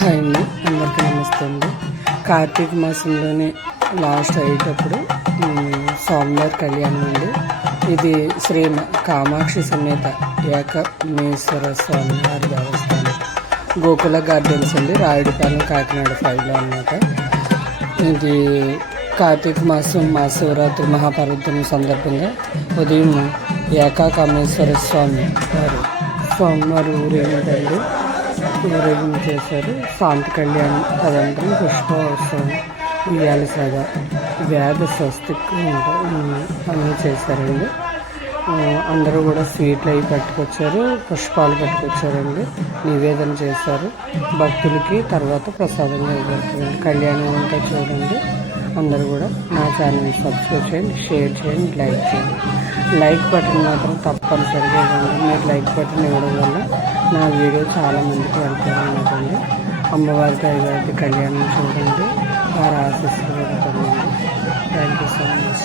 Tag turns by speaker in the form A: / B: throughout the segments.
A: Hi అండి. అందరికీ నమస్తే అండి. కార్తీక మాసంలోనే లాస్ట్ అయ్యేటప్పుడు సోమవారి స్వామివారి కళ్యాణం అండి. ఇది శ్రీ కామాక్షి సమేత ఏకమేశ్వర స్వామి వారి దేవస్థానం. గోకుల గార్డెన్స్ అండి. రాయుడిపాలెం కాకినాడ ఫైవ్లో అన్నమాట. ఇది కార్తీక మాసం మహాశివరాత్రి మహాపర్వదినం సందర్భంగా ఉదయం ఏకాకామేశ్వర స్వామి వారు స్వామివారి ఊరేగిందండి ఊరేగింపు చేశారు. శాంతి కళ్యాణం తదనంతరం పుష్పోత్సవం ఉయ్యాల సద వేద స్వస్తికి అన్నీ చేశారండి. అందరూ కూడా స్వీట్లు అవి పట్టుకొచ్చారు పుష్పాలు పట్టుకొచ్చారండి నివేదన చేశారు. భక్తులకి తర్వాత ప్రసాదంగా ఇవ్వబడుతుంది కళ్యాణం అంతా చూడండి. అందరూ కూడా నా ఛానల్ సబ్స్క్రైబ్ చేయండి షేర్ చేయండి లైక్ చేయండి. లైక్ బటన్ మాత్రం తప్పనిసరిగా ఇవ్వండి. మీరు లైక్ బటన్ ఇవ్వడం వల్ల నా వీడియో చాలామందికి మందికి అమ్మవారికి అయ్యవారికి కళ్యాణం చూడండి. వారి ఆశీస్సులు పొందండి. థ్యాంక్ యూ సో మచ్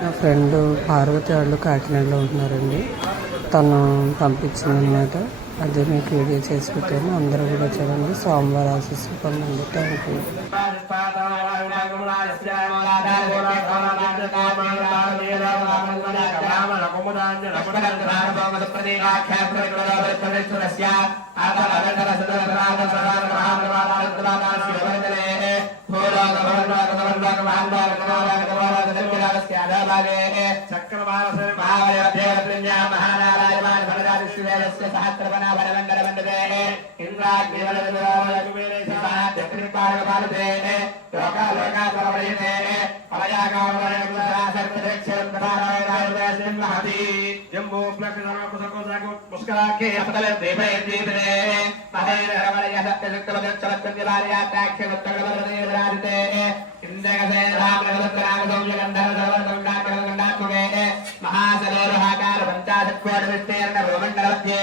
A: నా ఫ్రెండ్ పార్వతి వాళ్ళు కాకినాడలో ఉంటున్నారండి తను పంపించిందనమాట అదే మీకు వీడియో చేసి పెట్టాను అందరూ కూడా చూడండి సోమవారం ఆశిస్తూ పొందండి thank you
B: జంబ Swayambhu ప్లక్షణా కుసకోసాకు పుష్కరాకే అపతల Deve Deve Mahindra రమణయ సత్యశక్తవదచ్చలత్యంజలార్యాటాక్ష ఉత్తరవదదేవరాజితే ఇంద్రగదే రామగదరాగ సౌమ్యగంధర సర్వగండాకరండాత్మకే మహాసరోరహాకార పంచాశత్కోటి విస్తీర్ణ భూమండలత్యే